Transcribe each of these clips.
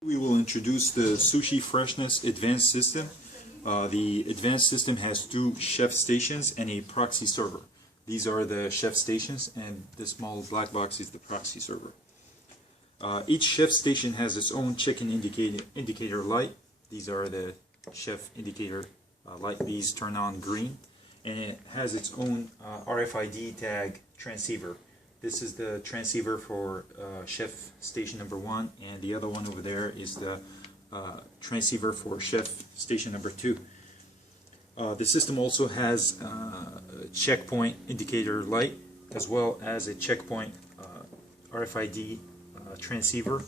We will introduce the Sushi Freshness Advanced System. The Advanced System has two chef stations and a proxy server. These are the chef stations, and the small black box is the proxy server. Each chef station has its own check-in indicator light. These are the chef indicator light. These turn on green, and it has its own RFID tag transceiver. This is the transceiver for chef station number 1, and the other one over there is the transceiver for chef station number 2. The system also has a checkpoint indicator light as well as a checkpoint RFID transceiver.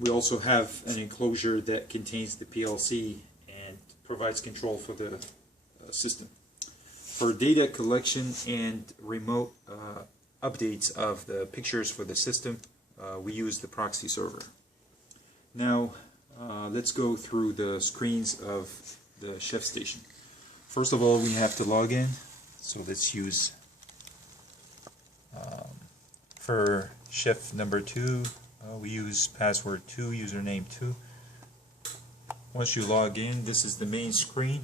We also have an enclosure that contains the PLC and provides control for the system. For data collection and remote updates of the pictures for the system, we use the proxy server. Now let's go through the screens of the chef station. First of all, we have to log in, so let's use for chef number 2 we use password 2, username 2. Once you log in, this is the main screen.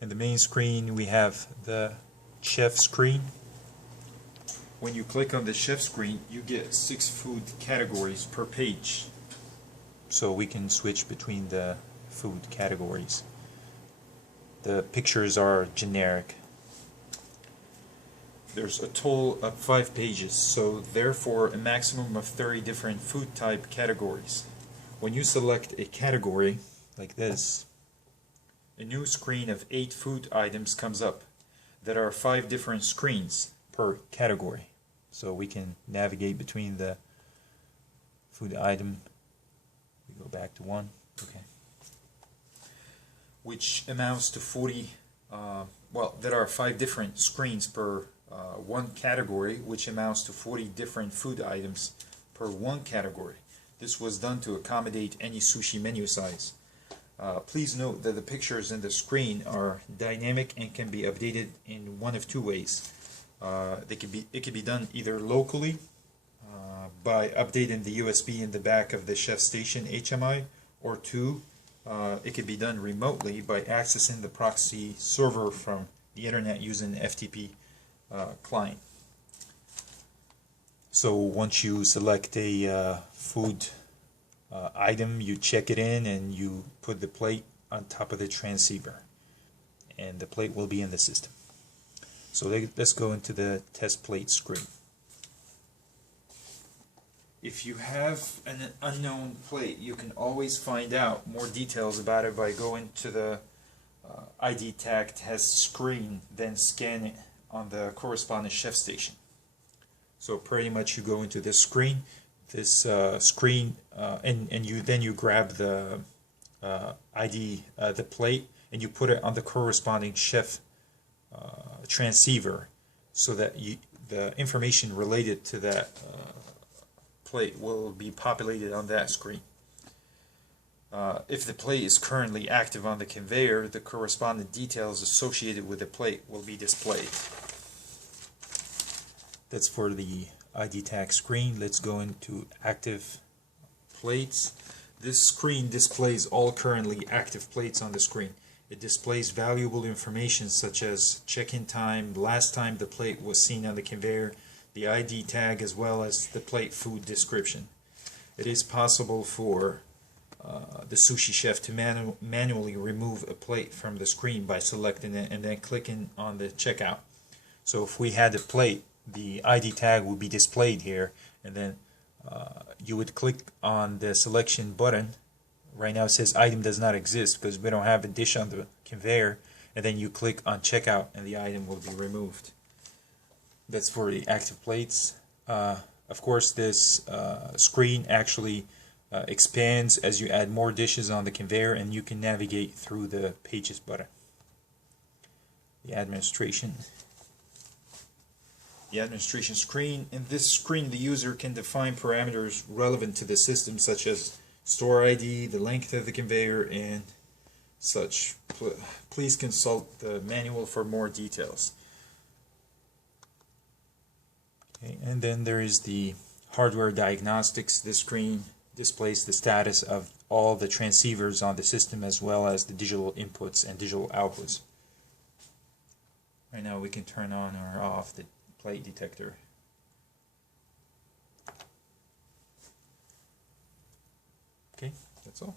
In the main screen we have the chef screen. When you click on the chef screen, you get 6 food categories per page, so we can switch between the food categories. The pictures are generic. There's a total of 5 pages, so therefore a maximum of 30 different food type categories. When you select a category like this, a new screen of 8 food items comes up. There are 5 different screens per category, so we can navigate between the food item. We go back to 1, okay, which amounts to 40. Well, there are 5 different screens per one category, which amounts to 40 different food items per one category. This was done to accommodate any sushi menu size. Please note that the pictures in the screen are dynamic and can be updated in one of 2 ways. It can be done either locally by updating the USB in the back of the chef station HMI, or 2, it can be done remotely by accessing the proxy server from the internet using FTP client. So once you select a food item, you check it in and you put the plate on top of the transceiver, and the plate will be in the system. So let's go into the test plate screen. If you have an unknown plate, you can always find out more details about it by going to the ID tag test screen, then scan it on the corresponding chef station. So pretty much you go into this screen, and you grab the ID, the plate, and you put it on the corresponding chef transceiver, so that the information related to that plate will be populated on that screen. If the plate is currently active on the conveyor, the corresponding details associated with the plate will be displayed. That's for the ID tag screen. Let's go into active plates. This screen displays all currently active plates on the screen. It displays valuable information such as check-in time, last time the plate was seen on the conveyor, the ID tag, as well as the plate food description. It is possible for the sushi chef to manually remove a plate from the screen by selecting it and then clicking on the checkout. So if we had a plate, the ID tag would be displayed here, and then you would click on the selection button. Right now it says item does not exist because we don't have a dish on the conveyor, and then you click on checkout and the item will be removed. That's for the active plates. Of course, this screen actually expands as you add more dishes on the conveyor, and you can navigate through the pages button. The administration screen. In this screen, the user can define parameters relevant to the system, such as store ID, the length of the conveyor, and such. Please consult the manual for more details. Okay, and then there is the hardware diagnostics. This screen displays the status of all the transceivers on the system as well as the digital inputs and digital outputs. Right now we can turn on or off the plate detector. Okay, that's all.